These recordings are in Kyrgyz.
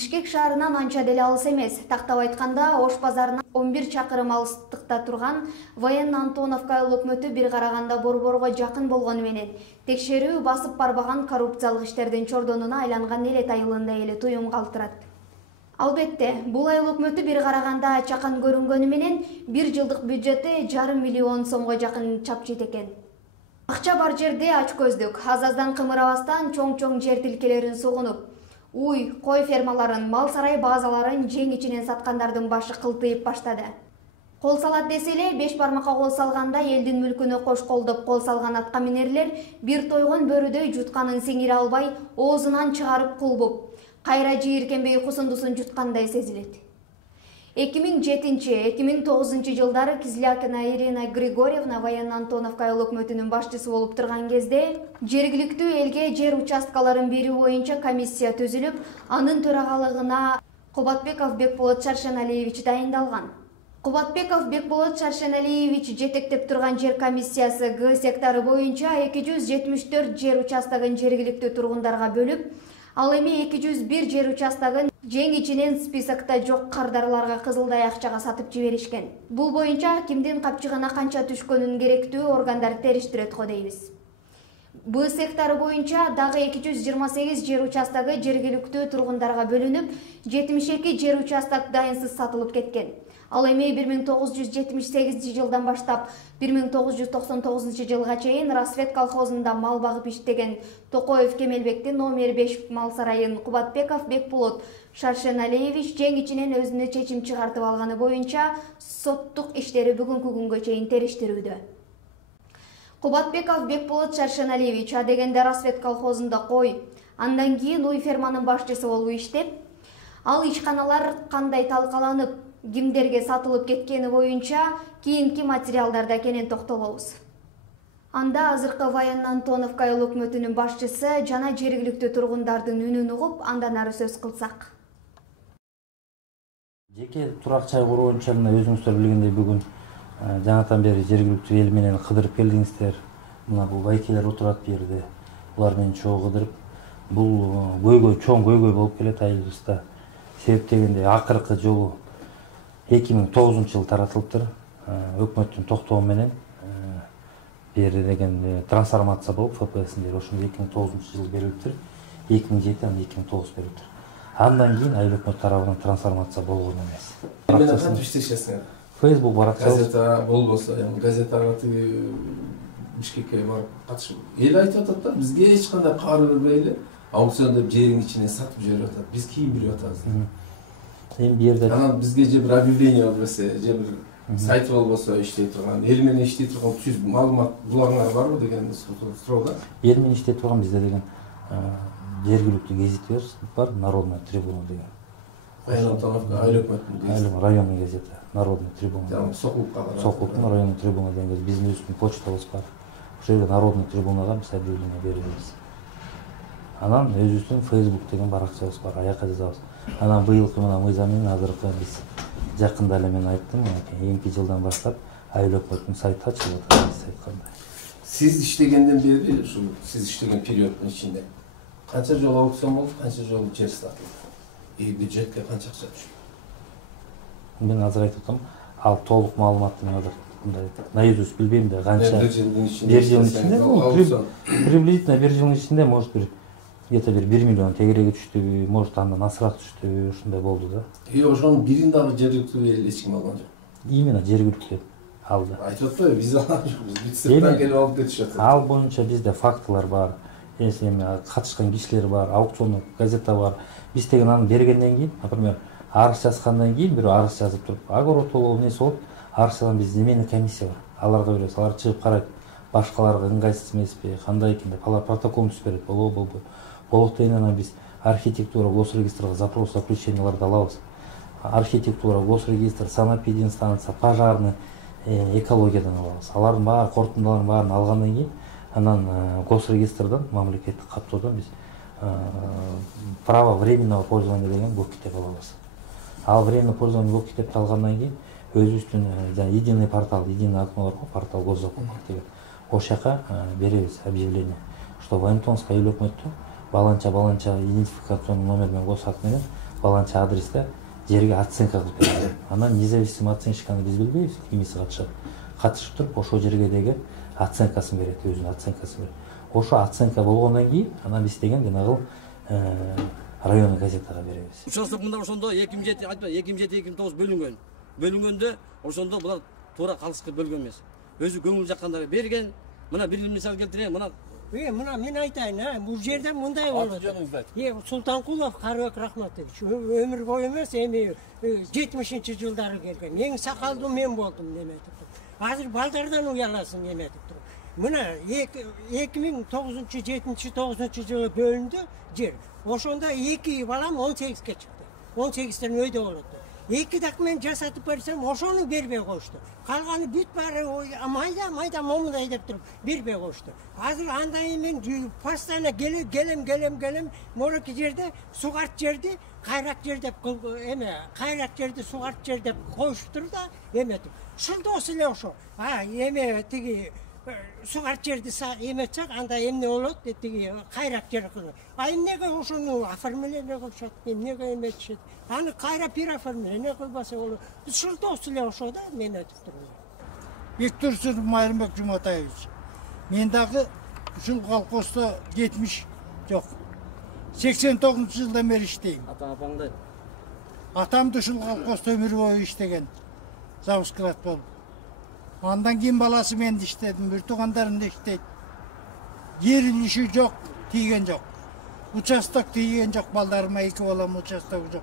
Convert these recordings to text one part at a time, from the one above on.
Бишкек шаарынан анча деле алыс эмес. Тактап айтканда, Ош базарынан 11 чакырым алыстыкта турган Военно-Антоновка айыл өкмөтү бир караганда борборго жакын болгону менен текшерүү басып барбаган коррупциялык иштердин чордонуна айланган Элет айылында эле туюм калтырат. Албетте, бул айыл өкмөтү бир караганда чакан көрүнгөнү менен 1 жылдык бюджети 5,5 миллион сомго жакын чапчыйт экен. Акча бар жерде ач көздүк, аз-аздан кымырабастан чоң-чоң жер тилкелерин сугунуп, уй, кой фермаларын, мал сарай базаларын жең ичинен саткандардын башы кылтыйып баштады. Кол салат десе эле 5 бармакка кол салганда элдин мүлкүнө кош колдоп кол салган атка минерлер бир тойгон бөрүдөй жутканын сиңире албай, оозунан чыгарып кулбуп, кайра жийиркенбей кусундусун жуткандай сезилет. 2007-2009 жылдары Кизлякина Ирина Григорьевна Военно-Антоновка айыл өкмөтүнүн башчысы болуп турган кезде жергиликтүү элге жер участкаларын берүү боюнча комиссия түзүлүп, анын төрагалыгына Кубатбеков Бекболот Шаршеналиевич дайындалган. Кубатбеков Бекболот Шаршеналиевич жетектеп турган жер комиссиясы Г сектары боюнча 274 жер участогун жергиликтүү тургундарга бөлүп, ал эми 201 жер участогун жең ичинен списокто жок кардарларга кызылдай акчага сатып жиберишкен. Бул боюнча кимдин капчыгына канча түшкөнүн керектүү органдар териштирет го дейбиз. Б сектары боюнча дагы 228 жер участогу жергиликтүү тургундарга бөлүнүп, 72 жер участок дайынсыз сатылып кеткен. Ал эми 1978 жылдан баштап 1999 жылга чейин Рассвет колхозунда мал багып иштеген Токоев Кемелбектин номер 5 мал сарайын Кубатбеков Бекболот Шаршеналиевич жең ичинен өзүнө чечим чыгартып алганы боюнча соттук иштери бүгүнкү күнгө чейин териштирүүдө. Кубатбеков Бекболот Шаршеналиевич адегенде Рассвет колхозунда кой, андан кийин уй ферманын башчысы болуп иштеп, ал ишканалар кандай талкаланып, кимдерге сатылып кеткени боюнча кийинки материалдарда кенен токтолобуз. Анда азыркы Военно-Антоновка айыл өкмөтүнүн башчысы жана жергиликтүү тургундардын үнүн угуп, андан ары сөз кылсак. Жеке турак жай куруу боюнча өзүңүздөр билгендей бүгүн жаңадан бери жергиликтүү эл менен кыдырып келдиңиздер. Мына бул байкелер отурат бу жерде. Булар менен чогуу кыдырып, бул көйгөй, чоң көйгөй болуп келет айылыбызда. Себеп дегенде акыркы жолу 2009 жыл таратылыптыр. Өкмөттүн токтоо менен бери деген трансформация болуп ФПСиндер ошондо 2009 жыл берилиптир. 2007 2009 берилиптир. Андан кийин айыл өкмөт тарабынан трансформация болгон эмес. Эмне кантип иштешесиңер? Facebook баракчасы. Газета болбосо, газетага тиги Бишкекке барып катышып. Эл айтып атат да, бизге эч кандай кабар бербей эле аукцион деп жерин ичине сатып жүрүп атат. Биз кийин билип атабыз. Эми бу жерде анан бизге же бир объявление берсе, же бир сайт болбосо иштей турган, эл менен иштей турган түз маалымат буларыңар барбы деген суроо да. Эл менен иштей турган бизде деген жергиликтүү гезитибиз бар, Народная трибуна деген. Военно-Антоновка айыл өкмөтүнүн районный газета, Народная трибуна. Сокулукка районный трибуна деген биздин өзүбүздүн почтабыз бар. Ошол жерде Народный трибунага биз объявление беребиз. Анан өзүбүздүн Facebook деген баракчабыз бар, аяка жазабыз. Анан быйылкы мына мыйзам менен азыркы биз жакында эле мен айттым, эмки жылдан баштап айыл өкмөтүнүн сайты ачылып атат, биз айткандай. Сиз иштегенден бери, ушу сиз иштеген периоддун ичинде канча жолу аукцион болуп, канча жолу жер сатылды? Бюджетке канча акча түштү? Мен азыр айтып атам, ал толук маалыматты мен азыр наизусть билбейм да, канча. Бир жылдын ичинде приблизительно бир жылдын ичинде может бир где-то бир 1 миллион тегереги түштү, может андан асыраак түштү, ушундай болду да. Ошонун бирин дагы жергиликтүү эл эч ким алган жок. Именно жергиликтүү алды. Айтып атпайбы, биз алган жокпуз, бюджеттен келип алып кетишет. Ал боюнча бизде фактылар бар. Эми катышкан кишилер бар, аукциондук газета бар. Биз деген аны бергенден кийин, например, арыз жазгандан кийин бирөө арыз жазып туруп, огород болобу, нерсе болуп, арыз жазган биз земельный комиссия бар. Аларга беребиз, алар чыгып карайт. Башкаларга ыңгайсыз эмеспи, кандай экен деп, алар протокол түзүп берет, болобу, болбойбу. Болуктойн анан биз архитектура госрегистрга запрос заключенияларды алабыз. Архитектура, госрегистр, санэпидинстанция, пожарный, экологиядан алабыз. Алардын баары корутундуларын баарын алгандан кийин анан госрегистрдан, мамлекеттик каттоодон биз право временного пользования деген бок китеп алабыз. Ал временное пользование бок китепти алгандан кийин өзүбүздүн единый портал, единое окно бар го, портал госзакупок деген. Ошол жака беребиз объявление, что Военно-Антоновская айыл өкмөтү баланча идентификационный номер менен госак менен баланча адресте жерге оценка кылып берет. Анан независимый оценщиканы биз билбейбиз, кимиси катышып туруп ошол жерге деген оценкасын берет, өзүнүн оценкасын берет. Ошо оценка болгондон кийин анан биз деген жанагы райондук газетага беребиз. Участок мында ошондо 2007-2009 бөлүнгөн. Бөлүнгөндө ошондо булар туура калыска бөлгөн эмес. Өзү көңүл жаккандары берген. Мына бир мисал келтирейин, мына мына мен айтайын, бул жерде мындай болот. Султанкулов Карыбек Рахматович өмүр бою эмес, эми 70-жылдары келген. Эң сакалдуу мен болдум деп айтып тур. Азыр балдардан уяласың деп айтып тур. Мына 2009-7-9 жылы бөлүндү жер. Ошондо 2 балам 18-ке чыкты. 18-тен өйдө болот. 2 дак мен жасатып берсем, ошону бербей коюшту. Калганы бүт баары майда момундай деп туруп бербей коюшту. Азыр андай мен постоянно келем, мороки жерде сугарт жерди, кайрак жер деп кайрак жерди сугарт жер деп коюштур да, эметип. Шылдоосу эле ошо. Тиги сугарт жерди эметсек, анда эмне болот деп тиги кайрак жер кылып. Эмнеге ошону оформление кылышат, эмнеге эметишет? Аны кайра переоформление кылбаса болот. Шылдоосу эле ошо да, мен айтып турмун. Бектурсун Майырбек Жуматаевич. Мен дагы ушул колхоздо 89 жылдан бери иштейм. ата-апаңды. Атам да ушул колхоздо өмүр бою иштеген. Завсклад болуп. Андан кийин баласы менди иштедим, бир туугандарым да иштейт. Жер илиши жок, тийген жок. Участок тийген жок, балдарыма 2 балам участок жок.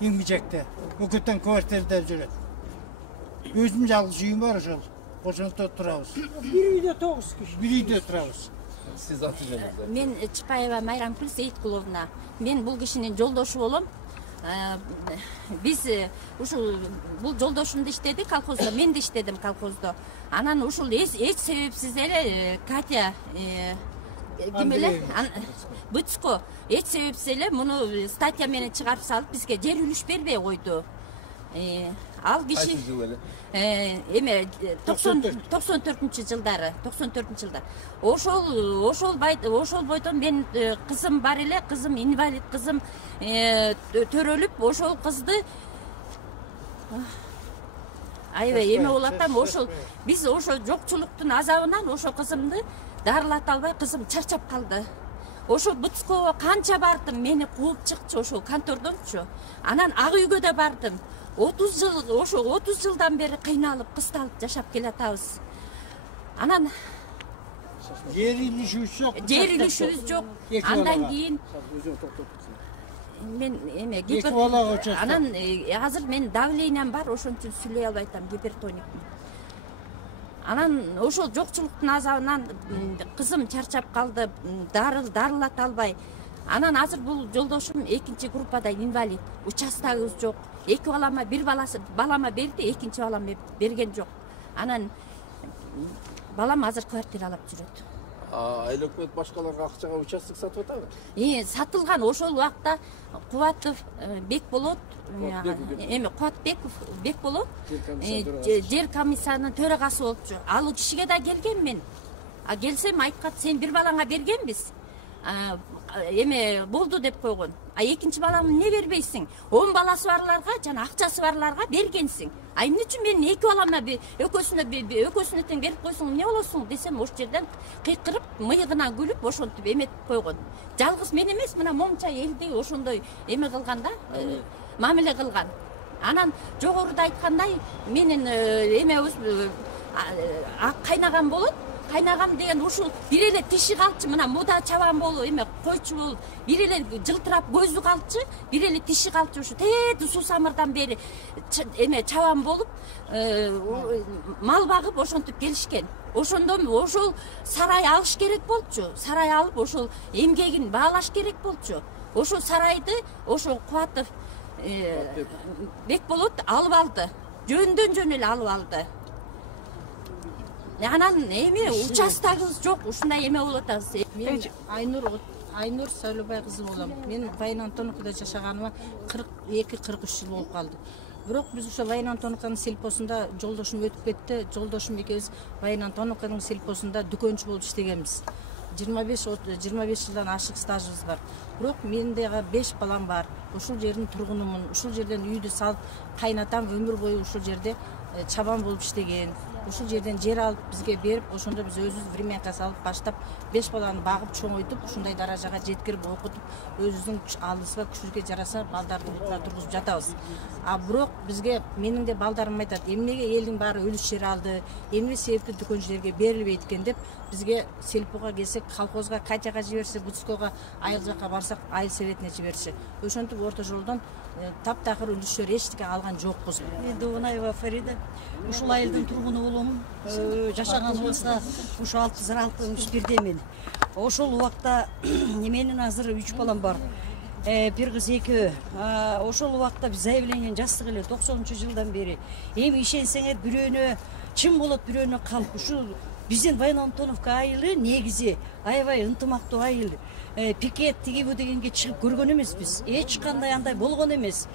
Эмгичекте, өкөттөн квартирада жүрөт. Өзүм жалгыз үйүм бар ошол. Ошондо турабыз. Бир үйдө 9 киши. Бир үйдө турабыз. Сиз аты жөнүңүздү? Мен Чапаева Майрамкүл Сейиткуловна. Мен бул кишинин жолдошу болом. Биз ушул бул жолдошумду иштеди колхоздо, мен да иштедим колхоздо. Анан ушул эч себепсиз эле Катя ким эле Быцко эч себепсиз эле муну статья менен чыгарып салып бизге жер үлүш бербей койду. Ал киши эме 94-жылдары, 94-жылдар. Ошол бойдон мен кызым бар эле, кызым инвалид, кызым төрөлүп, ошол кызды аябай эме болуп атам, ошол биз ошол жокчулуктун азабынан ошол кызымды дарылата албай, кызым чарчап калды. Ошо Быцкого канча бардым, мени кууп чыкчу ошол контордончу. Анан ак үйгө да бардым. 30 жыл, ошо 30 жылдан бери кыйналып, кысталып жашап келатабыз. Анан Жер илишибиз жок. Жер илишибиз жок. Андан кийин мен эме анан азыр мен давлением бар, ошон үчүн сүйлөй албай атам, гипертоникмин. Анан ошол жокчулуктун азабынан кызым чарчап калды, дарылата албай. Анан азыр бул жолдошум 2-чи группада инвалид, участогубуз жок. 2 балама, бир балама берди, 2-чи балама берген жок. Анан балам азыр квартиралап жүрөт. Айыл өкмөт башкаларга акчага участок сатып атабы? Сатылган ошол убакта Кубатов Бекболот, Кубатбеков Бекболот жер комиссиянын төрагасы болчу. Ал кишиге да келген мен. Келсем айткат, сен бир балаңа бергенбиз. Эме болду деп койгон. 2-чи балаңды эмне бербейсиң? 10 баласы барларга жана акчасы барларга бергенсиң. Эмне үчүн мен 2 балама өкөсүнө тең берип койсоң эмне болосуң десем, ош жерден кыйкырып, мыйыгынан күлүп, ошентип эметип койгон. Жалгыз мен эмес, мына момча элди ошондой эме кылган да, мамиле кылган. Анан жогоруда айткандай, менин эмебиз кайнаган болот. Кайнагам деген ушул бир эле тиши калчы, мына муда чабан болуп, эме койчу болуп, бир эле жылтырап көзү калчы, бир эле тиши калчы, ушу тээт суусамырдан бери эме чабан болуп, мал багып ошентип келишкен. Ошондо ошол сарай алыш керек болчу. Сарай алып, ошол эмгегин баалаш керек болчу. Ошол сарайды ошол Кубатов Бекболот алып алды. Жөндөн эле алып алды. Анан эме участогубуз жок, ушундай эме болуп атабыз. Мен Айнур Сайлобай кызы болом. Мен Вайын Антоновкада жашаганыма 42-43 жыл болуп калды. Бирок биз ошо Вайын Антоновканын сельпосунда жолдошум өтүп кетти. Жолдошум экөөбүз Вайын Антоновканын сельпосунда дүкөнчү болуп иштегенбиз. 25 жылдан ашык стажыбыз бар. Бирок менде 5 балам бар. ушул жердин тургунумун, ушул жерден үйдү салып, кайнатам өмүр бою ушул жерде чабан болуп иштеген. Ушул жерден жер алып бизге берип, ошондо биз өзүбүз времянка салып баштап 5 баланы багып чоңойтуп, ушундай даражага жеткирип окутуп, өзүбүздүн алдыбызга күчүбүзгө жараса балдарды тургузуп жатабыз. А бирок бизге менин де балдарым айтат, эмнеге элдин баары үлүш жер алды, эмне себептен дүкөнчүлөргө берилбейт экен деп бизге Сельпога келсек, колхозга Катяга жиберсе, Буцкого, айыл жака барсак, айыл советине жиберсе. Ошентип орто жолдон таптакыр үлүшчөр эчтеке алган жокпуз. Мен Дубунаева Фарида, ушул айылдын тургуну болом. Жашаганыбызга ушу 61-демин. Ошол убакта менин азыр 3 балам бар. Бир кыз 2. Ошол убакта биз заявление жаздык эле 90-жылдан бери. Эми ишенсеңер бирөөнө чын болот, бирөөнө калп. Ушул биздин Вайнантоновка айылы негизи аябай ынтымактуу айыл. Пикет тигибу дегенге чыгып көргөн эмеспиз. Эч кандай андай болгон эмес.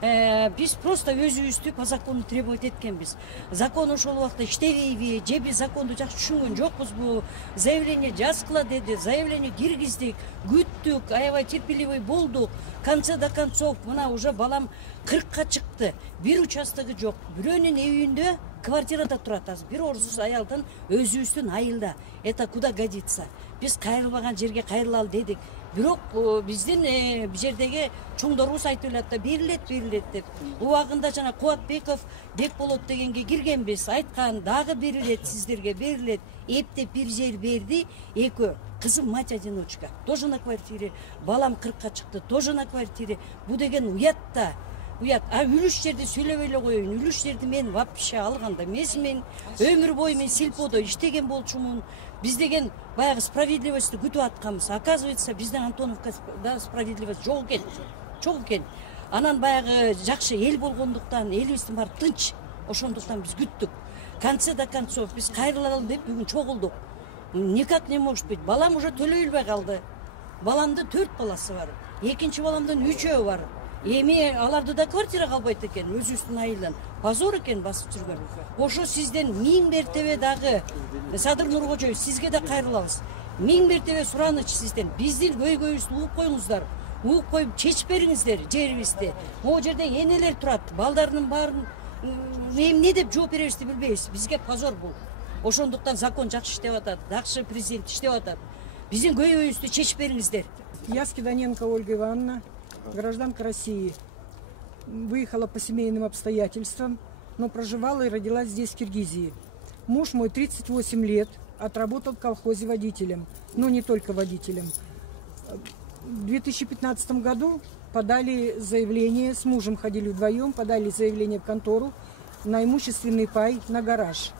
Биз просто өзүбүздү по закону требовать эткенбиз. Закон ошол убакта иштебейби, же биз законду жакшы түшүнгөн жокпузбу? Заявление жазгыла деди, заявление киргиздик, күттүк, аябай терпеливый болдук. Конце до концов, мына уже балам 40-ка чыкты. Бир участогы жок. Бирөөнүн үйүндө квартирада турат азыр. Бир орус аялдын өзүбүздүн айылда. Это куда годится? Биз кайрылбаган жерге кайрылалы дедик. Бирок биздин бу жердеги чоңдорубуз айтып эле атты, берилет деп. Убагында жана Кубатбеков Бекболот дегенге киргенбиз, айткан, дагы берилет, сиздерге берилет. Эптеп бир жер берди, экөө. Кызым мать одиночка, тоже на квартире. Балам 40-ка чыкты, тоже на квартире. Бу деген уят да. Уят. А үлүш жерди сүйлөбөй эле коеюн. Үлүш жерди мен вообще алганда эмесмин. Өмүр бою мен Сельподо иштеген болчумун. Биз деген баягы справедливостьти күтүп атканбыз. Оказывается, биздин Антоновкада справедливость жок экен. Жок экен. Анан баягы жакшы эл болгондуктан, элибиздин баары тынч. Ошондуктан биз күттүк. Конце до концов биз кайрылалы деп бүгүн чогулдук. Никак не может быть. Балам уже төлөй элбей калды. Баламдын 4 баласы бар. Экинчи баламдын 3-өө бар. Эми аларды да квартира калбайт экен, өзүбүздүн айылдан. Позор экен басып жүргөн. Ошо сизден 1000 мертебе дагы Садыр Нуркожоев сизге да кайрылабыз. 1000 мертебе сураныч сизден. Биздин көйгөйүбүздү угуп коюңуздар. Угуп коюп чечип бериңиздер жерибизди. Могу жерде энелер турат. Балдарынын баарын эмне деп жооп беребизди билбейбиз. Бизге позор бул. Ошондуктан закон жакшы иштеп атат, жакшы президент иштеп атат. Биздин көйгөйүбүздү чечип бериңиздер. Я Скиданенко Ольга Ивановна, гражданка России. Выехала по семейным обстоятельствам, но проживала и родилась здесь, в Киргизии. Муж мой 38 лет, отработал в колхозе водителем, но не только водителем. В 2015 году подали заявление, с мужем ходили вдвоем, подали заявление в контору на имущественный пай на гараж.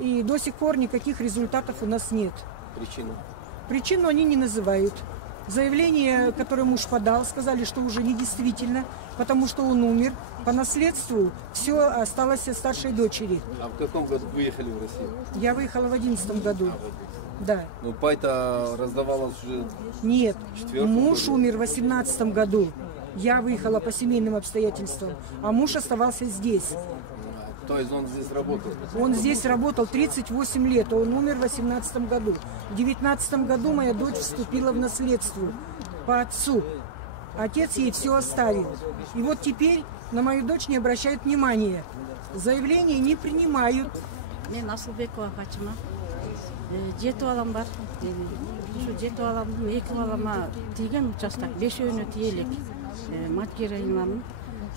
И до сих пор никаких результатов у нас нет. Причину? Причину они не называют. Заявление, которое муж подал, сказали, что уже недействительно, потому что он умер. По наследству все осталось от старшей дочери. А в каком году выехали в Россию? Я выехала в 2011 году. Да. Ну, пай-то раздавалось уже... Нет, муж умер в 2018 году. Я выехала по семейным обстоятельствам, а муж оставался здесь. То есть он здесь работал? Он здесь работал 38 лет, а он умер в 2018 году. В 2019 году моя дочь вступила в наследство по отцу. Отец ей все оставил. И вот теперь на мою дочь не обращают внимания. Заявление не принимают. Мен Асылбекова Фатима. 7 балам бар. Ушу 7 баламдын 2 балама тийген участок, 5-өөнө тиелек. Мать героинамын.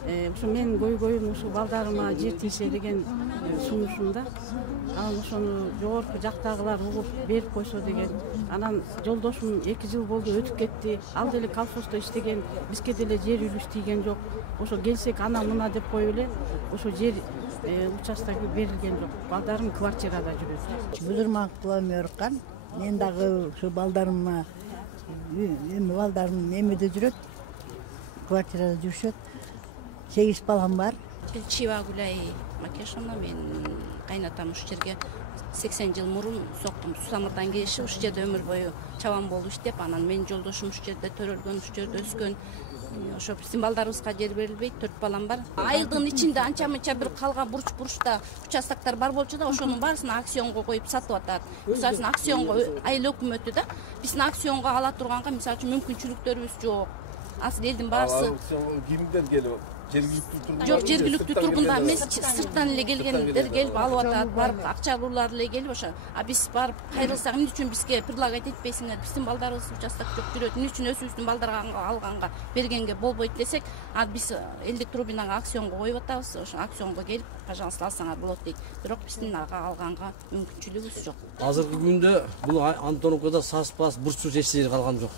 Ушу мен көйгөйүм ушу балдарыма жер тийсе деген сунушумда. Анан ошону жогорку жактагылар угуп берип койсо деген. Анан жолдошум 2 жыл болду өтүп кетти. Ал деле колхоздо иштеген, бизге деле жер үлүш тийген жок. Ошо келсек ана мына деп коюп эле ошо жер участогу берилген жок. Балдарым квартирада жүрөт. Будурманкулова Мөркан. Мен дагы ушу балдарыма эми балдарым эмеде жүрөт. Квартирада жүрүшөт. 8 балам бар. Чива Гулай Макешовна, мен кайнатам ушу жерге 80 жыл мурун соктум. Сусамырдан келиши ушу жерде өмүр бою чабан болуп иштеп, анан менин жолдошум ушу жерде төрөлгөн, ушу жерде өскөн. Ошо биздин балдарыбызга жер берилбейт, 4 балам бар. Айылдын ичинде анча-мынча бир калган бурчта участоктор бар болчу да, ошонун баарысын акционго коюп сатып атат. Мисалы акционго айыл өкмөтү да, биздин акционго ала турганга мисалы үчүн мүмкүнчүлүктөрүбүз жок. азыр элдин баарысы кимден келип жергиликтүү тургундар? Жок, жергиликтүү тургундар эмес, сырттан эле келгендер келип алып атат, барып акча алуулар эле келип ошо. А биз барып кайрылсак эмне үчүн бизге предлагать этпейсиңер? Биздин балдарыбыз участок жок жүрөт. Эмне үчүн өзүбүздүн балдарга алганга бергенге болбойт десек, а биз элдик трубинага акционго коюп атабыз. Ошо акционго келип, пожалуйста, алсаңар болот дейт. Бирок биздин алганга мүмкүнчүлүгүбүз жок. Азыркы күндө бул Антоновкада сас-пас бурчсуз эч жери калган жок.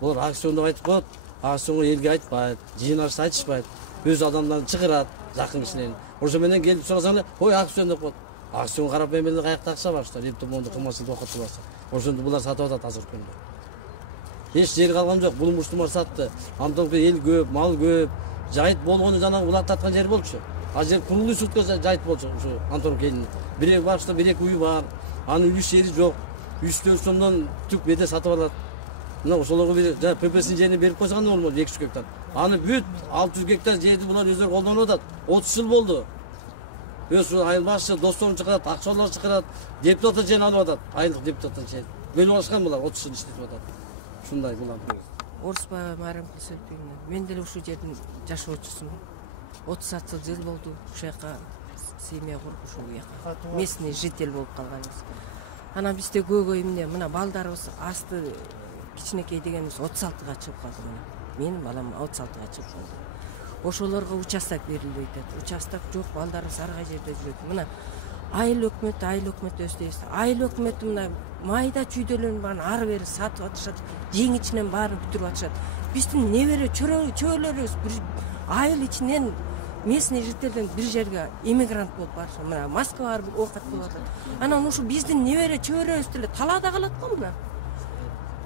Булар акциондо айтып коет, акционго элге айтпайт, жыйналышта айтышпайт. Өз адамдарын чыгарат, жакын кишилерин. Ошо менен келип сурасаң, "Ой, акцион" деп коет. Акцион карап эмелер каякта акча бар, что деп монду кылмашты окутуласа. Ошондо булар сатып атат азыркы күндө. Эч жери калган жок. Бул муштумар сатты. Антоновка эл көп, мал көп. Жайыт болгону жанагы булат таткан жер болчу. А жер курулуй суткасы жайыт болчу. Ушу Антоновка элинде. Бирек башта бирек үй бар. Анын үч жери жок. 3-4 сомдон түк беде сатып алат. Мына ошолорго бир ППСин жерин берип койсо кандай болмок 200 гектар. Аны бүт 600 гектар жерди булар өздөрү колдонуп атат. 30 жыл болду. Өз айыл башы досторун чыгарат, акчалар чыгарат, депутаттар жерин алып атат. Айылдык депутаттар жерин. Бөлүп алышкан булар 30 жыл иштетип атат. Ушундай булар. Орусбаева Марем Кесеповна. Мен деле ушул жердин жашоочусумун. 36 жыл болду ушул жака семья куруп ушул жака. Местный житель болуп калганбыз. Анан бизде көйгөй эмне? Мына балдарыбыз асты кичинекей дегенибиз 36-га чыгып калды мына. Менин балам 36-га чыгып калды. Ошолорго участок берилбей атат. Участок жок, балдарыбыз ар кай жерде жүрөт. Мына айыл өкмөт өздейбиз. Айыл өкмөтү мына майда чүйдөлөрдүн баарын ары бери сатып атышат. Жең ичинен баарын бүтүрүп атышат. Биздин небере чөөлөрүбүз бир айыл ичинен местный жителден бир жерге эмигрант болуп барышат. Мына Москвага барып окат болуп атат. Анан ушу биздин небере чөөлөрүбүз деле талаада калат го мына.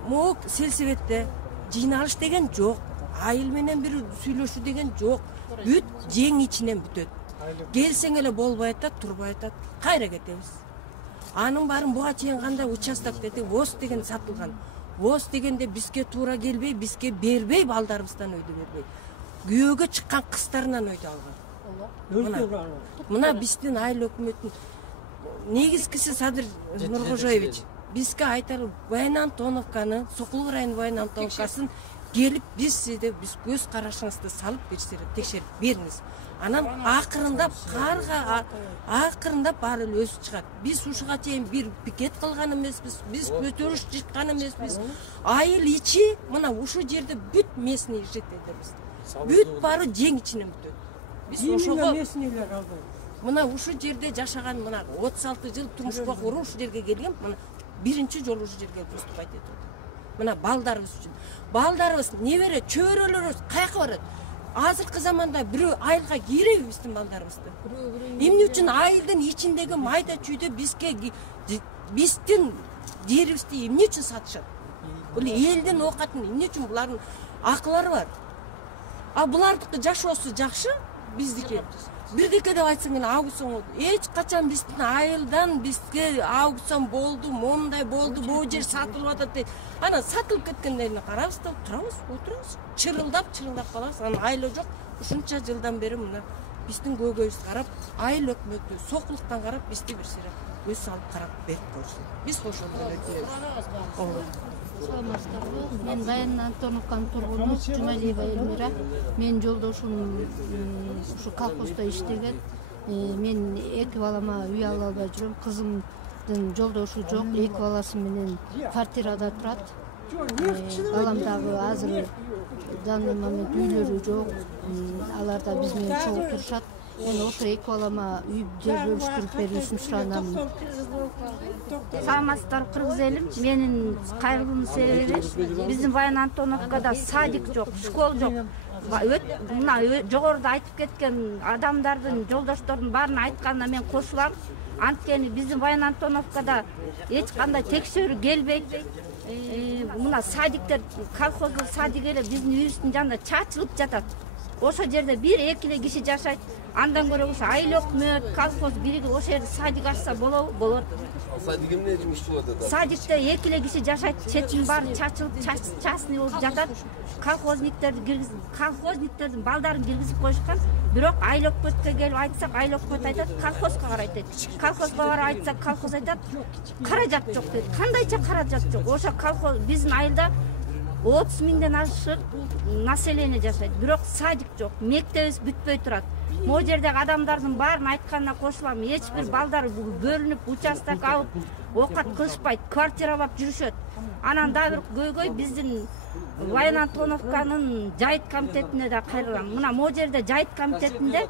Мок сельсоветте жыйналыш деген жок. Айыл менен бир сүйлөшүү деген жок. Бүт жең ичинен бүтөт. Келсең эле болбой атат, турбай атат. Кайра кетебиз. Анын баарын буга чейин кандай участок деди, ВОЗ деген сатылган. ВОЗ дегенде бизге туура келбей, бизге бербей, балдарыбыздан өйдө бербей. Күйөөгө чыккан кыздарынан өйдө алган. Мына биздин айыл өкмөтүн негизгиси Садыр Нуркожоевич бизге айтары Баян-Антоновканы, Сокулук районунун Баян-Антоновкасын келип биз көз карашыңызды салып берсеңер, текшерип бериңиз. Анан акырындап баары эле өсүп чыгат. Биз ушуга чейин бир пикет кылган эмеспиз, биз көтөрүш чыккан эмеспиз. Айыл ичи мына ушу жерде бүт местный жителдербиз. Бүт баары жең ичинен бүтөт. Биз ошого мына ушу жерде жашаган мына 36 жыл турмушка куруп ушу жерге келген, мына биринчи жолу ушу жерге выступать этип атат. Мына балдарыбыз үчүн. Балдарыбыз небере чөйрөлөрүбүз каяка барат? Азыркы заманда бирөө айылга киреби биздин балдарыбызды? Эмне үчүн айылдын ичиндеги майда чүйдө бизге биздин жерибизди эмне үчүн сатышат? Бул элдин оокатын эмне үчүн булардын акылары бар? А булардыкы жашоосу жакшы, биздики. Бирдеке деп айтсаң эле аукцион эч качан биздин айылдан бизге аукцион болду, момундай болду, бул жер сатылып атат дейт. Анан сатылып кеткенден кийин карабыз да турабыз, отурабыз. Чырылдап калабыз. Анан айла жок. Ушунча жылдан бери мына биздин көйгөйүбүздү карап, айыл өкмөтү сокулуктан карап бизди бир сыйра көз салып карап берип коюшту. Биз ошондой өтөбүз. Саламатсыздарбы? Мен Баян-Антоновканын тургуну Жумалиева Элмира. Мен жолдошум ушу колхоздо иштеген. Мен эки балама үй ала албай жүрөм. Кызымдын жолдошу жок, эки баласы менен квартирада турат. Балам дагы азыр данный момент үйлөрү жок. Алар да биз менен чогуу турушат. Мен ошо эки балама үй жер бөлүштүрүп берүү үчүн суранамын. Саламатсыздар кыргыз элим. Менин кайгылуумдун себеби биздин Баян-Антоновкада садик жок, школ жок. Мына жогоруда айтып кеткен адамдардын, жолдоштордун баарын айтканына мен кошулам. Анткени биздин Баян-Антоновкада эч кандай текшерүү келбейт. Мына садиктер, колхоздук садик эле биздин үйүбүздүн жанында чачылып жатат. Ошо жерде бир эки эле киши жашайт. Андан көрө ошо айыл өкмөт, колхоз бириги ошо жерде садик ачса болобу? Болот. Садик эмне жумуш кылып атат? Садикте эки эле киши жашайт, четин баары чачылып, частный болуп жатат. Колхозниктердин балдарын киргизип коюшкан. Бирок айыл өкмөткө келип айтсак, айыл өкмөт айтат, колхозго карайт дейт. Колхозго барып айтсак, колхоз айтат, каражат жок дейт. Кандайча каражат жок? Ошо колхоз биздин айылда 30 миңден ашык население жашайт, бирок садик жок, мектебибиз бүтпөй турат. Могу жердеги адамдардын баарын айтканына кошулам, эч бир балдар бөлүнүп, участок алып, оокат кылышпайт, квартиралап жүрүшөт. Анан дагы бир көйгөй биздин Вайын Антоновканын жайыт комитетине да кайрылам. Мына могу жерде жайыт комитетинде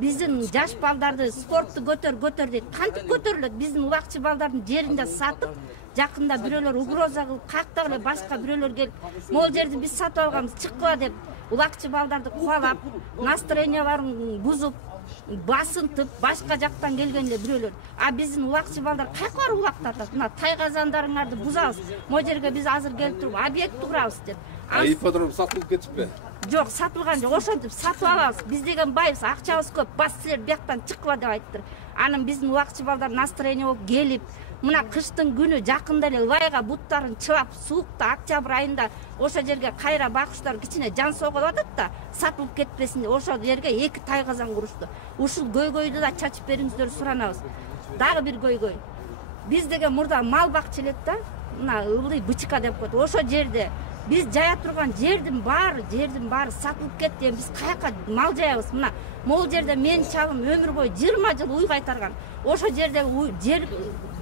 биздин жаш балдарды спортту көтөр дейт. Кантип көтөрүлөт? Биздин улакчы балдардын жеринде сатып, жакында бирөөлөр угроза кылып, кактап эле башка бирөөлөр келип, могу жерди биз сатып алганбыз, чыкпа деп улакчы балдарды кубалап, настроенияларын бузуп, басынтып, башка жактан келген эле бирөөлөр. А биздин улакчы балдар кайка барып улактатат? Мына тай казандарыңарды бузабыз. Могу жерге биз азыр келип туруп объект курабыз деп. Ипподром сатылып кетиппи? Жок, сатылган жок. Ошентип сатып алабыз. Биз деген байбыз, акчабыз көп. Бас силер бияктан чыкпа деп айттыр. Анан биздин улакчы балдар настроение болуп келип, мына кыштын күнү жакында эле ылайга буттарын чылап, суукта октябрь айында ошо жерге кайра бакуштар кичине жан согуп атат да, сатылып кетпесин деп ошо жерге 2 тай казан курушту. Ушул көйгөйдү да чачып бериңиздер суранабыз. Дагы бир көйгөй. Биз деген мурда мал бакчы элек да, мына ылдый бычка деп коет. Ошо жерде биз жая турган жердин баары сатылып кетти. Биз каяка мал жаябыз? Мына могу жерде менин чалым өмүр бою 20 жыл уй кайтарган. Ошо жерде жер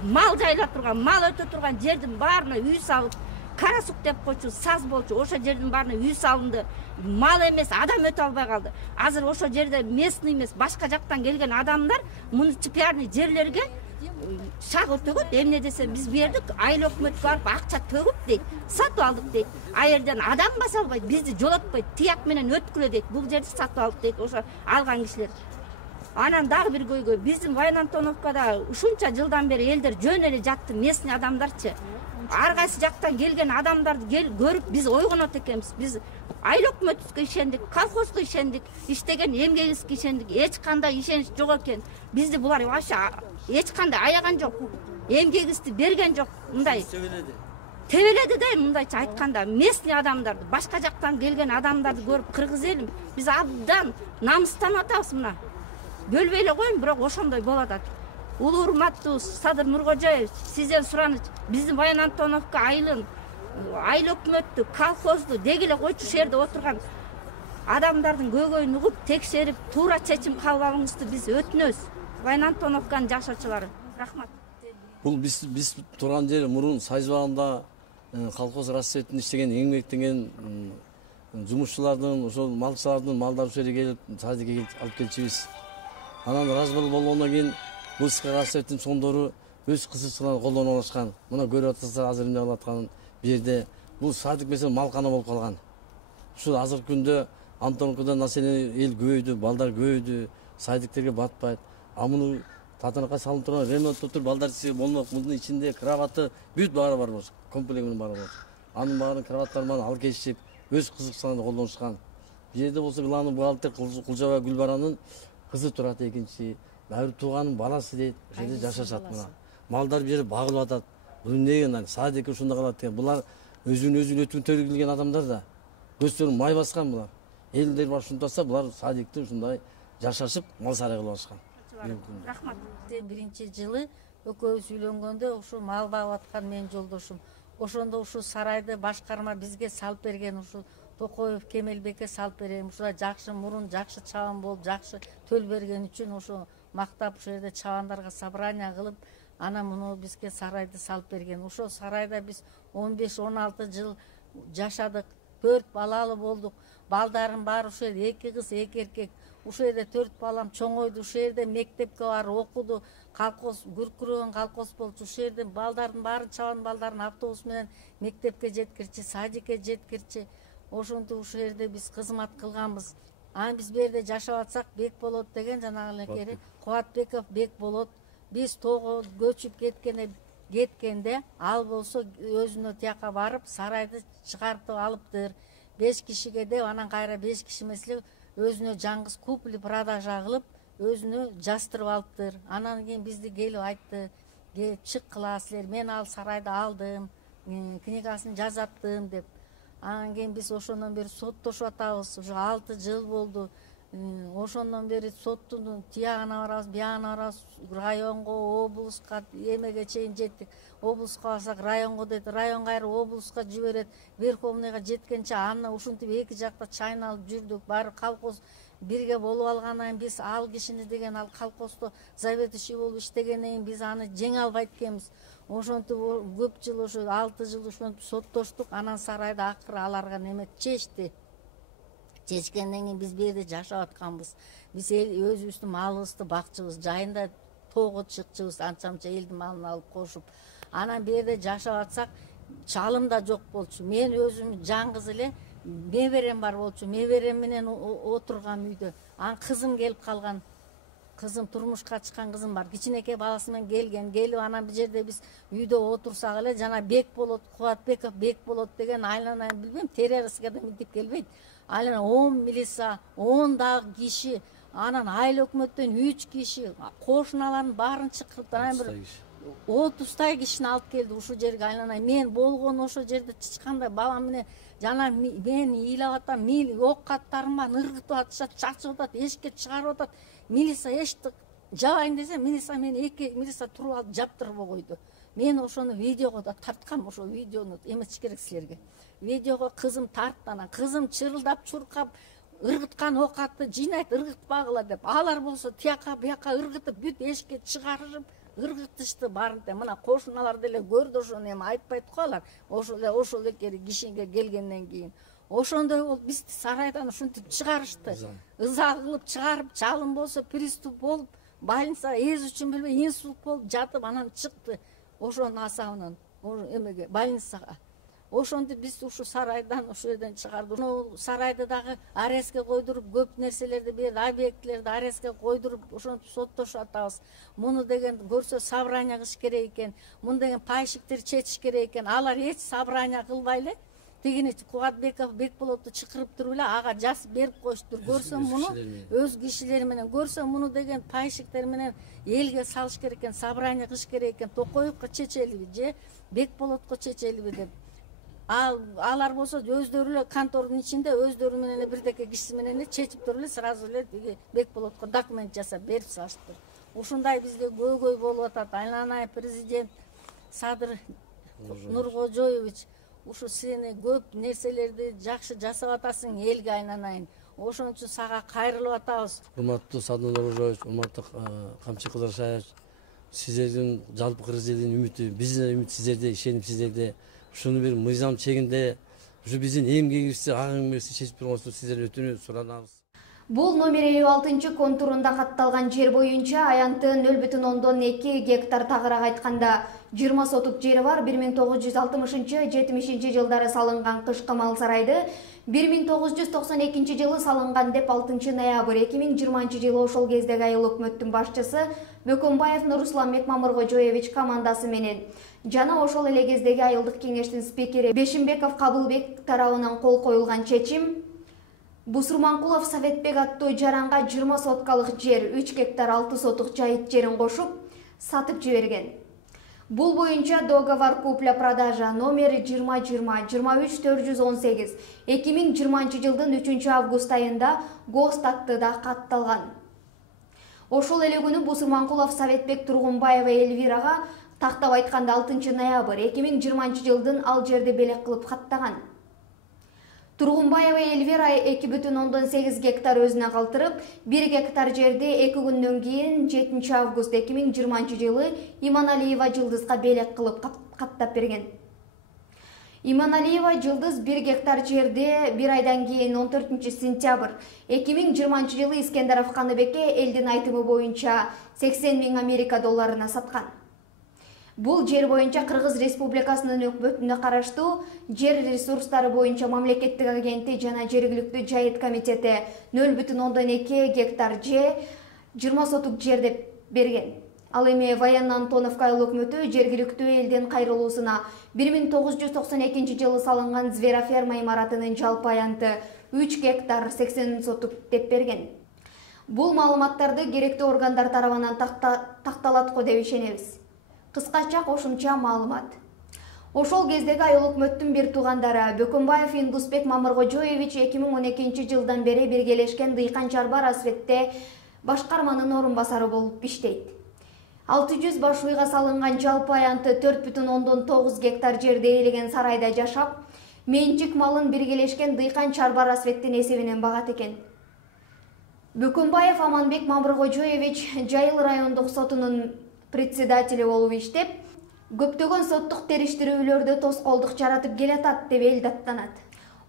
мал жайла турган, мал өтө турган жердин баарына үй салып, Карасук деп койчу, саз болчу. Ошо жердин баарына үй салынды. Мал эмес, адам өтө албай калды. Азыр ошо жерде местный эмес, башка жактан келген адамдар муниципиальный жерлерге шагыл төгөт. Эмне десе биз бердик, айыл өкмөткө барып акча төгүп дейт, сатып алдык дейт. А жерден адам баса албайт, бизди жолотпойт, тияк менен өткүлө дейт. Бул жерди сатып алдык дейт ошо алган кишилер. Анан дагы бир көйгөй, биздин Вайын Антоновкада ушунча жылдан бери элдер жөн эле жатты, местный адамдарчы. Ар кайсы жактан келген адамдарды көрүп биз ойгонот экенбиз. Биз айыл өкмөтүбүзгө ишендик, колхозго ишендик, иштеген эмгегибизге ишендик. Эч кандай ишенич жок экен. Бизди булар вообще эч кандай аяган жок. Эмгегибизди берген жок. Мындай тебеледи да, мындайча айтканда, местный адамдарды, башка жактан келген адамдарды көрүп, кыргыз элим, биз абдан намыстанып атабыз мына. Бөлбөй эле коеюн, бирок ошондой болуп атат. Улуу урматтуу Садыр Нуркожоев, сизден сураныч, биздин Вайын Антоновка айылын, айыл өкмөттү, колхозду деги эле койчу жерде отурган адамдардын көйгөйүн угуп, текшерип, туура чечим кабыл алыңызды биз өтүнөбүз. Вайын Антоновканын жашоочулары. Рахмат. Бул биз турган жер мурун Сайзыбагында колхоз рассветинде иштеген, эңбектенген жумушчулардын, ошол малчылардын малдары ушул жерге келип, садикке алып келчүбүз. Анан разбыл болгондон кийин БСК рассветтин чоңдору өз кызыкчылыгын колдонуп алышкан. Мына көрүп атасыздар, азыр эмне кылып атканын. Бул жерде бул садик менен малкана болуп калган. Ушул азыркы күндө Антоновкада население эл көбөйдү, балдар көбөйдү, садиктерге батпайт. А муну татынакка салынып турган ремонтто туруп балдар сиз болмок. Мунун ичинде кроваты бүт баары бар болчу, комплектинин баары бар. Анын баарын кроваттарын алып кетишип, өз кызыкчылыгын колдонушкан. Бул жерде болсо главный бухгалтер Кулжабай Гүлбаранын кызы турат, экинчи баары тууганын баласы дейт, ошол жерде жашашат мына. Малдар бир багылып атат. Бул эмне садикке ушунда калат экен. Булар өзүн өтүнтөргө келген адамдар да. Көздөрүн май баскан булар. Элдер бар ушунтаса булар садикте ушундай жашашып, мал сарай кылып алышкан. Рахмат. Биринчи жылы экөөбүз үйлөнгөндө ушу мал багып аткан менин жолдошум. Ошондо ушу сарайды башкарма бизге салып берген, ушу Токоев Кемелбекке салып берем. Ушуга жакшы мурун жакшы чабан болуп, жакшы төл берген үчүн ошо мактап ушул жерде чабандарга собрание кылып, анан муну бизге сарайды салып берген. Ошо сарайда биз 15-16 жыл жашадык. 4 балалы болдук. Балдарым бар, ушул жерде 2 кыз, 2 эркек. Ушул жерде 4 балам чоңойду. Ушул жерде мектепке барып окуду. Колхоз күркүрөгөн колхоз болчу. Ушул жерде балдардын баары, чабан балдарын автобус менен мектепке жеткирчи, садикке жеткирчи. Ошентип ушул жерде биз кызмат кылганбыз. Анан биз бу жерде жашап атсак бек болот деген жанагы эле Кубатбеков бек болот. Биз тоого көчүп кеткенде ал болсо өзүнө тияка барып сарайды чыгартып алыптыр. 5 кишиге деп, анан кайра 5 киши эмес эле өзүнө жаңгыз купли продажа кылып, өзүнө жастырып алыптыр. Анан кийин бизди келип айтты, келип чык кыласыздар, мен ал сарайды алдым, книгасын жазаттым деп. Анан кийин биз ошондон бери соттошуп атабыз. Уже 6 жыл болду. Ошондон бери соттун тиягына барабыз, биягына барабыз, районго, облуска, эмеге чейин жеттик. Облуска барсак районго дейт, район кайры облуска жиберет, Верховныйга жеткенче аны ушинтип эки жакта чайналып жүрдүк. Баары колхоз бирге болуп алгандан кийин биз ал кишини деген ал колхоздо заведующий болуп иштегенден кийин биз аны жеңе албайт экенбиз. Ошентип көп жыл, ошо 6 жыл ошентип соттоштук. Анан сарайда акыры аларга неме чечти. Чечкенден кийин биз бу жерде жашап атканбыз. Биз өзүбүздүн малыбызды бакчыбыз, жайында тоого чыкчубуз, анча-мынча элдин малын алып кошуп. Анан бу жерде жашап атсак, чалым да жок болчу. Мен өзүм жалгыз эле меберем бар болчу. Меберем менен отурган үйдө. Анан кызым келип калган. Кызым турмушка чыккан кызым бар. Кичинекей баласы менен келген. Келип анан бу жерде биз үйдө отурсак эле жана Бекболот, Кубатбеков Бекболот деген айланайын билбейм, террористке да мынтип келбейт. Айлана 10 милиция, 10 дагы киши, анан айыл өкмөттөн 3 киши, кошуналардын баарын чакырып, анан бир 30 кишини алып келди ушул жерге айланайын. Мен болгон ошол жерде чычканда бабам менен жана мен ыйлап атам, мил ок аттарыма ыргытып атышат, чачып атат, эшикке чыгарып атат. Милиция эшикти жабайын десе, милиция мени эки милиция туруп алып жаптырып койду. Мен ошону видеого да тарткам, ошол видеону эметиш керек силерге. Видеого кызым тартты, анан кызым чырылдап чуркап, ыргыткан ок атты жыйнайт, ыргытпагыла деп. Алар болсо тияка бияка ыргытып, бүт эшикке чыгарып, ыргытышты баарынтен. Мына кошуналар деле көрдү, ошону эми айтпайт го алар. Ошол эки кишиге келгенден кийин. Ошондой болуп бизди сарайдан ушинтип чыгарышты. Ыза кылып чыгарып, чалым болсо приступ болуп, больницага эз үчүн билбей инсульт болуп жатып, анан чыкты. Ошонун асабынан эмеге больницага. Ошондо биз ушу сарайдан ошол жерден чыгарды. Ошол сарайды дагы арестке койдуруп, көп нерселерди берди, объектилерди арестке койдуруп, ошентип соттошуп атабыз. Муну деген көрсө собрание кылыш керек экен, муну деген пайшиктер чечиш керек экен. Алар эч собрание кылбай эле тигини Кубатбеков Бекболотту чакырып туруп эле ага жазып берип коюштур. Көрсөм муну өз кишилери менен, көрсөм муну деген пайшиктер менен элге салыш керек экен, собрание кылыш керек экен. Токоевго чечелиби же Бекболотко чечелиби деп. Алар болсо өздөрү эле контордун ичинде өздөрү менен эле бирдеке киши менен эле чечип туруп эле сразу эле тиги Бекболотко документ жасап берип салыштыр. Ушундай бизде көйгөй болуп атат. Айланай президент Садыр Нуркожоевич, ушу сени көп нерселерди жакшы жасап атасың элге айланайын. Ошон үчүн сага кайрылып атабыз. Урматтуу Садыр Нуркожоевич, урматтуу Камчы Кыдыршаевич, сиздердин жалпы Кыргыз элинин үмүтү, биздин үмүт сиздерде, ишеним сиздерде. Ушуну бир мыйзам чегинде ушу биздин эмгегибизди, агыңыбызды чечип турганыбызды сиздерден өтүнүү суранабыз. Бул номер 56 контурунда катталган жер боюнча аянтын 0,2 гектар, тагыраак айтканда 20 сотук жери бар 1960-70 жылдары салынган кышкы мал сарайды 1992 жылы салынган деп 6 ноябрь 2020 жылы ошол кездеги айыл өкмөттүн башчысы Бөкөнбаев Нуруслан Мекмамыркожоевич командасы менен жана ошол эле кездеги айылдык кеңештин спикери Бешимбеков Кабылбек тарабынан кол коюлган чечим Бусурманкулов Советбек аттуу жаранга 20 соткалык жер, 3 гектар 6 сотук жайыт жерин кошуп сатып жиберген. Бул боюнча договор купля-продажа номери 20-20-23-418 2020 жылдын 3 август айында ГОСТ актыда катталган. Ошол эле күнү Бусурманкулов Советбек Тургунбаева Эльвирага тактап айтканда 6 ноябрь 2020 жылдын ал жерди белек кылып каттаган. Тургунбаева Эльвира 2,8 гектар өзүнө калтырып, 1 гектар жерди 2 күндөн кийин 7 август 2020 жылы Иманалиева Жылдызга белек кылып каттап берген. Иманалиева Жылдыз 1 гектар жерди 1 айдан кийин 14 сентябрь 2020 жылы Искендеров Каныбекке элдин айтымы боюнча 80 000 Америка долларына саткан. Бул жер боюнча Кыргыз Республикасынын өкмөтүнө караштуу жер ресурстары боюнча мамлекеттик агенттик жана жергиликтүү жайыт комитети 0,2 гектар же 20 сотук жер деп берген. Ал эми Военно Антоновка айыл өкмөтү жергиликтүү элдин кайрылуусуна 1992 жылы салынган Звероферма имаратынын жалпы аянты 3 гектар 80 сотук деп берген. Бул маалыматтарды керектүү органдар тарабынан такталат го деп ишенебиз. Кыскача кошумча маалымат. Ошол кездеги айыл өкмөттүн бир туугандары Бөкөнбаев Индусбек Мамыркожоевич 2012 жылдан бери биргелешкен Дыйкан Чарба Расветте башкарманын орун басары болуп иштейт. 600 баш уйга салынган жалпы аянты 4,9 гектар жерде ээлеген сарайда жашап, менчик малын биргелешкен Дыйкан Чарба Расветтин эсебинен багат экен. Бөкөнбаев Аманбек Мамыркожоевич Жайыл райондук сотунун председатели болуп иштеп, көптөгөн соттук териштирүүлөрдө тоскоолдук жаратып келатат деп эл даттанат.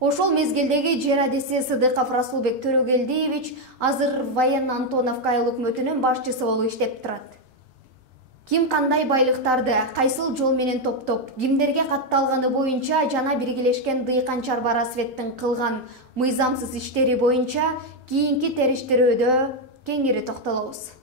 Ошол мезгилдеги жер адиси Сыдыков Расулбек Төрөгелдиевич азыр Военно-Антоновка айыл өкмөтүнүн башчысы болуп иштеп турат. Ким кандай байлыктарды кайсыл жол менен топтоп, кимдерге катталганы боюнча жана биргелешкен Дыйкан Чарба Расветтин кылган мыйзамсыз иштери боюнча кийинки териштирүүдө кеңири токтолобуз.